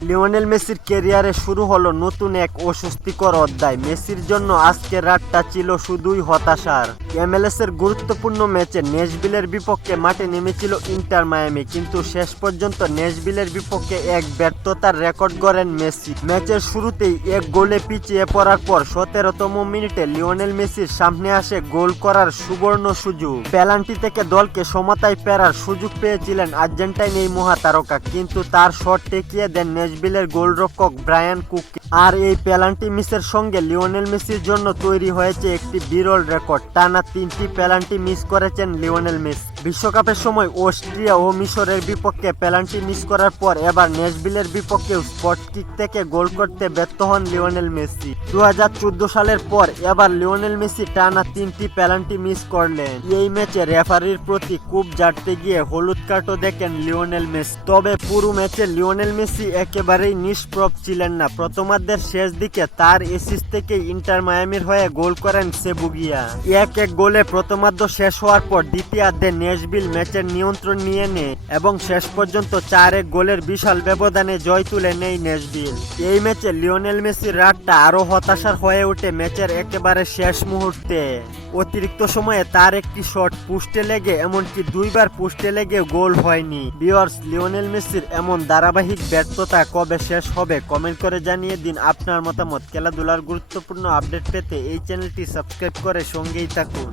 Lionel মেসির ক্যারিয়ারে শুরু হলো নতুন এক অস্বস্তিকর অধ্যায়। মেসির জন্য আজকের রাতটা ছিল শুধুই হতাশার। MLS এর গুরুত্বপূর্ণ ম্যাচে ন্যাশভিলের বিপক্ষে মাঠে নেমেছিল ইন্টার মায়ামি, কিন্তু শেষ পর্যন্ত ন্যাশভিলের বিপক্ষে এক ব্যর্থতার রেকর্ড গড়েন মেসি। ম্যাচের শুরুতেই এক গোলে পিছিয়ে পড়ার পর 17তম মিনিটে লিওনেল মেসির সামনে আসে গোল করার সুবর্ণ সুযোগ। পেনাল্টি থেকে দলকে সমতায় ফেরার সুযোগ পেয়েছিলেন আর্জেন্টাইন এই মহাতারকা, কিন্তু তার শট ঠেকিয়ে দেন ন্যাশভিলের গোলরক্ষক ব্রায়ান কুক। আর এই পেনাল্টি মিসের সঙ্গে লিওনেল মেসির জন্য তৈরি হয়েছে একটি বিরল রেকর্ড। টানা 3টি পেনাল্টি মিস করেছেন লিওনেল মেসি। বিশ্বকাপের সময় অস্ট্রিয়া ও মিশরের বিপক্ষে পেনাল্টি মিস করার পর এবার ন্যাশভিলের বিপক্ষেও স্পট কিক থেকে গোল করতে ব্যর্থ হন লিওনেল মেসি। 2014 সালের পর এবার লিওনেল মেসি টানা 3টি পেনাল্টি মিস করলেন। এই ম্যাচে রেফারির প্রতি কূপ ঝাড়তে গিয়ে হলুদ কার্ডও দেখেন লিওনেল মেসি। তবে পুরো ম্যাচে লিওনেল মেসি একেবারেই নিষ্প্রভ ছিলেন না। প্রথমার্ধের শেষ দিকে তার অ্যাসিস্ট থেকে ইন্টার মায়ামির হয়ে গোল করেন সেবুগিয়া। 1-1 গোলে প্রথমার্ধ শেষ হওয়ার পর দ্বিতীয়ার্ধে ন্যাশভিল ম্যাচের নিয়ন্ত্রণ নিয়ে নেয় এবং শেষ পর্যন্ত 4-1 গোলের বিশাল ব্যবধানে জয় তুলে নেয় ন্যাশভিল। এই ম্যাচে লিওনেল মেসির রাতটা আরো হতাশার হয়ে ওঠে ম্যাচের একেবারে শেষ মুহূর্তে। অতিরিক্ত সময়ে তার একটি শট পোস্টে লেগে, এমনকি 2বার পোস্টে লেগে গোল হয়নি। ভিউয়ার্স, লিওনেল মেসির এমন ধারাবাহিক ব্যর্থতা কবে শেষ হবে কমেন্ট করে জানিয়ে দিন আপনার মতামত। খেলাধুলার গুরুত্বপূর্ণ আপডেট পেতে এই চ্যানেলটি সাবস্ক্রাইব করে সঙ্গেই থাকুন।